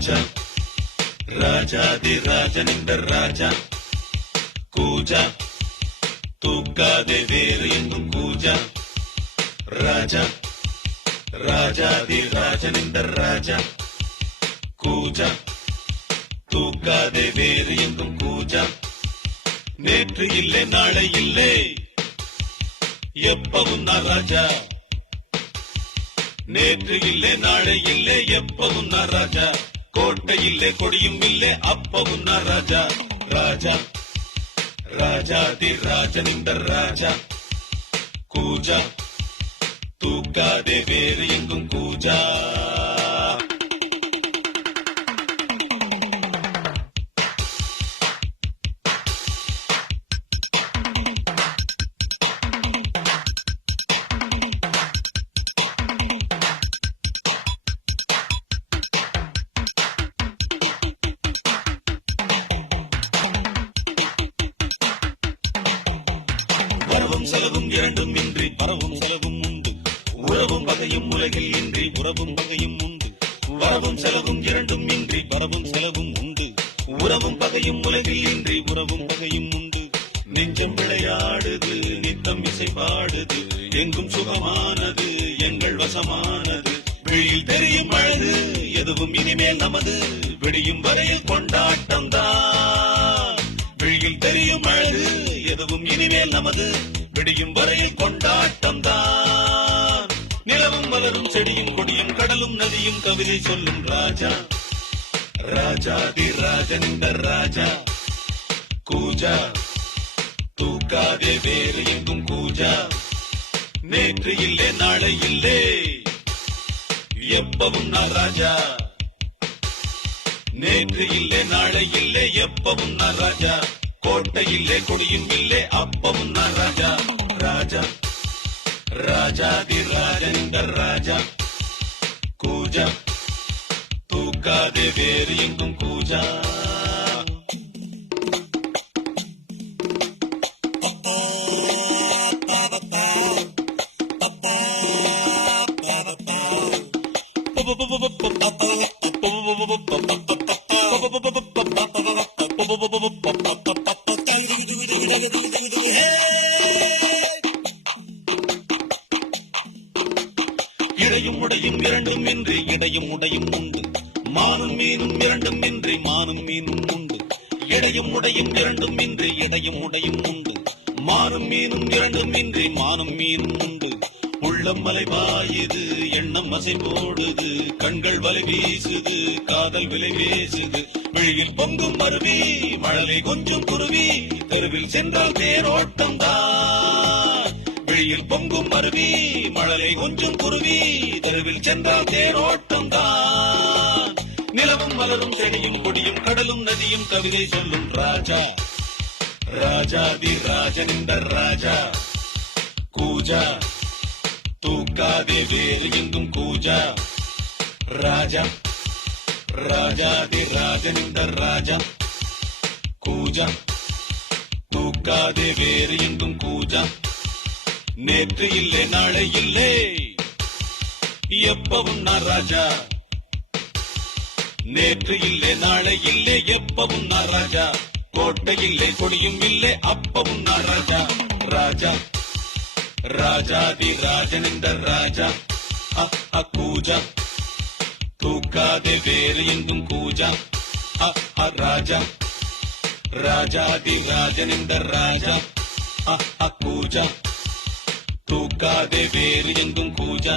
ராஜா ராஜாதி ராஜனிந்த ராஜா கூஜா தூக்காதே வேறு எங்கும் கூஜா ராஜா ராஜாதி ராஜனிந்த ராஜா கூஜா தூக்காதே வேறு எங்கும் கூஜா நேற்று இல்லை நாளை இல்லை எப்பவும் நான் ராஜா நேற்று இல்லை நாளை இல்லை எப்பவும் நான் ராஜா கோட்டை இல்லை கொடியும் இல்லை அப்பவும் நான் ராஜா ராஜா ராஜாதி ராஜனிந்த ராஜா கூஜா தூக்காதே வேறு எங்கும் கூஜா வரவும் செலவும் இரண்டும் இன்றி பரவும் செலவும் உண்டு உறவும் வகையும் உலகில் இன்றி உறவும் வகையும் உண்டு வரவும் செலவும் இரண்டும் இன்றி பரவும் செலவும் உண்டு உறவும் வகையும் உலகில் இன்றி உறவும் வகையும் உண்டு நெஞ்சம் விளையாடுது நித்தம் இசை பாடுது எங்கும் சுகமானது எங்கள் வசமானது விழியில் தெரியும் அழகு எதுவும் இனிமேல் நமது விடியும் வரையில் கொண்டாட்டம் தான் விழியில் தெரியும் அழகு எதுவும் இனிமேல் நமது விடியும் வரையில் கொண்டாட்டம் தான் நிலவும் மலரும் செடியும் கொடியும் கடலும் நதியும் கவிதை சொல்லும் ராஜா ராஜாதி ராஜனிந்த ராஜா கூஜா தூக்காதே வேறு எங்கும் கூஜா நேற்று இல்லை நாளை இல்லை எப்பவும் நான் ராஜா நேற்று இல்லை நாளை இல்லை எப்பவும் நான் ராஜா கோட்டை இல்லை கொடியும் இல்லை அப்பவும் நான் ராஜா ராஜா ராஜாதி ராஜனிந்த ராஜா கூஜா தூக்காதே வேறு எங்கும் கூஜா இடையும் உடையும் இரண்டும் இன்றி இடையும் உடையும் உண்டு மானும் மீனும் இரண்டும் இன்றி மானும் மீனும் உண்டு இடையும் உடையும் இரண்டும் இன்றி இடையும் உடையும் உண்டு மானும் மீனும் இரண்டும் இன்றி மானும் மீனும் உண்டு உள்ளம் மலை பாயுது எண்ணம் அசை போடுது கண்கள் வலை வீசுது காதல் விலை பேசுது விழியில் பொங்கும் அருவி மழலை கொஞ்சம் குருவி தெருவில் சென்றால் தேரோட்டம் தான் விழியில் பொங்கும் அருவி மழலை கொஞ்சம் குருவி தெருவில் சென்றால் தேரோட்டம் தான் நிலவும் மலரும் செடியும் கொடியும் கடலும் நதியும் கவிதை சொல்லும் ராஜா ராஜாதி ராஜனிந்த ராஜா கூஜா தூக்காதே வேறு எங்கும் கூஜா ராஜா ராஜாதி ராஜனிந்த ராஜா கூஜா தூக்காதே வேறு எங்கும் கூஜா நேற்று இல்லை நாளை இல்லை எப்பவும் நான் ராஜா நேற்று இல்லை நாளை இல்லை எப்பவும் நான் ராஜா கோட்டை இல்லை கொடியும் இல்லை அப்பவும் நான் ராஜா ராஜா ராஜாதி ராஜனிந்த ராஜா கூஜா தூக்காதே வேறு எங்கும் கூஜா ராஜா ராஜாதி ராஜனிந்த ராஜா கூஜா தூக்காதே வேறு எங்கும் கூஜா